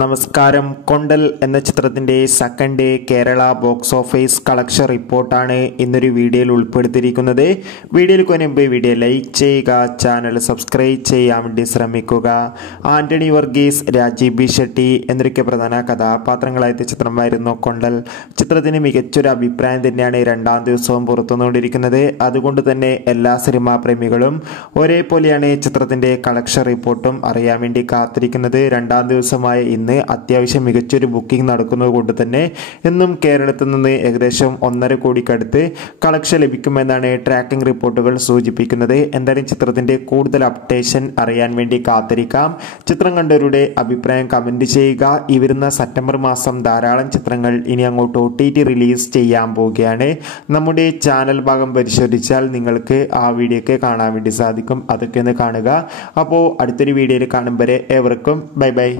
നമസ്കാരം. കൊണ്ടൽ എന്ന ചിത്രത്തിന്റെ second day Kerala box office collection റിപ്പോർട്ടാണ് ഇന്നൊരു വീഡിയോയിൽ ഉൾപ്പെടുത്തിയിരിക്കുന്നത്. വീഡിയോയിൽ മുൻപ് വീഡിയോ ലൈക്ക് ചെയ്യുക, ചാനൽ സബ്സ്ക്രൈബ് ചെയ്യാൻ വേണ്ടി ശ്രമിക്കുക. ആന്റണി വർഗീസ്, രാജീവ് ബി ഷെട്ടി എന്നൊക്കെ പ്രധാന കഥാപാത്രങ്ങളായ ചിത്രമായിരുന്നു കൊണ്ടൽ. ചിത്രത്തിന് മികച്ചൊരു അഭിപ്രായം തന്നെയാണ് രണ്ടാം ദിവസവും പുറത്തുവന്നുകൊണ്ടിരിക്കുന്നത്. അതുകൊണ്ട് തന്നെ എല്ലാ സിനിമാ പ്രേമികളും ഒരേപോലെയാണ് ചിത്രത്തിന്റെ കളക്ഷൻ റിപ്പോർട്ടും അറിയാൻ വേണ്ടി കാത്തിരിക്കുന്നത്. രണ്ടാം ദിവസമായ ഇന്ന് അത്യാവശ്യം മികച്ചൊരു ബുക്കിംഗ് നടക്കുന്നത് കൊണ്ട് തന്നെ ഇന്നും കേരളത്തിൽ നിന്ന് ഏകദേശം 1.5 കോടിക്കടുത്ത് കളക്ഷൻ ലഭിക്കുമെന്നാണ് ട്രാക്കിംഗ് റിപ്പോർട്ടുകൾ സൂചിപ്പിക്കുന്നത്. എന്തായാലും ചിത്രത്തിന്റെ കൂടുതൽ അപ്ഡേഷൻ അറിയാൻ വേണ്ടി കാത്തിരിക്കാം. ചിത്രം കണ്ടവരുടെ അഭിപ്രായം കമന്റ് ചെയ്യുക. ഈ വരുന്ന സെപ്റ്റംബർ മാസം ധാരാളം ചിത്രങ്ങൾ ഇനി അങ്ങോട്ട് OTT റിലീസ് ചെയ്യാൻ പോവുകയാണ്. നമ്മുടെ ചാനൽ ഭാഗം പരിശോധിച്ചാൽ നിങ്ങൾക്ക് ആ വീഡിയോ ഒക്കെ കാണാൻ വേണ്ടി സാധിക്കും. അതൊക്കെ ഒന്ന് കാണുക. അപ്പോൾ അടുത്തൊരു വീഡിയോയിൽ കാണും വരെ ഏവർക്കും ബൈ ബൈ.